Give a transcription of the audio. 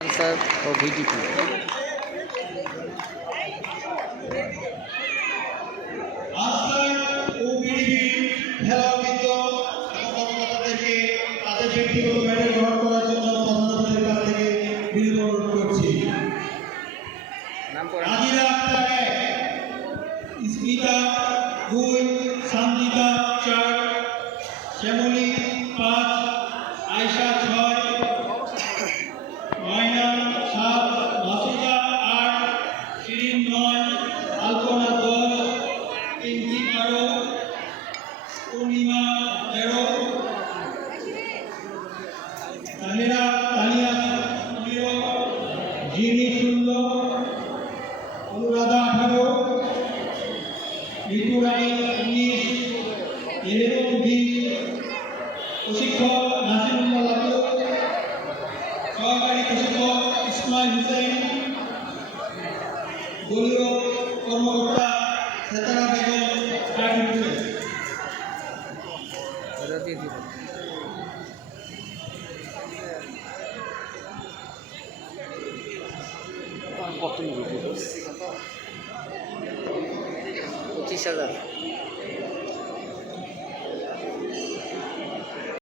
Sir ও VDP ব্যক্তিগত medal গ্রহণ করার জন্য প্রধানমন্ত্রীর কাছ থেকে বিনীত অনুরোধ করছি আজিরা আক্তার স্মিতা দুই সান্দিতা চার শ্যামলী তানিয়া পনেরো জিনি ষোলো অনুরাধা আঠারো ঋতু রানী উনিশ এরেন বিশ প্রশিক্ষক নাসিরুল্লাহ লাটু সহকারী প্রশিক্ষক ইসমাইল হুসেন দলীয় কর্মকর্তা সেতারা বেগম দিয়ে কত নিবি পঁচিশ হাজার।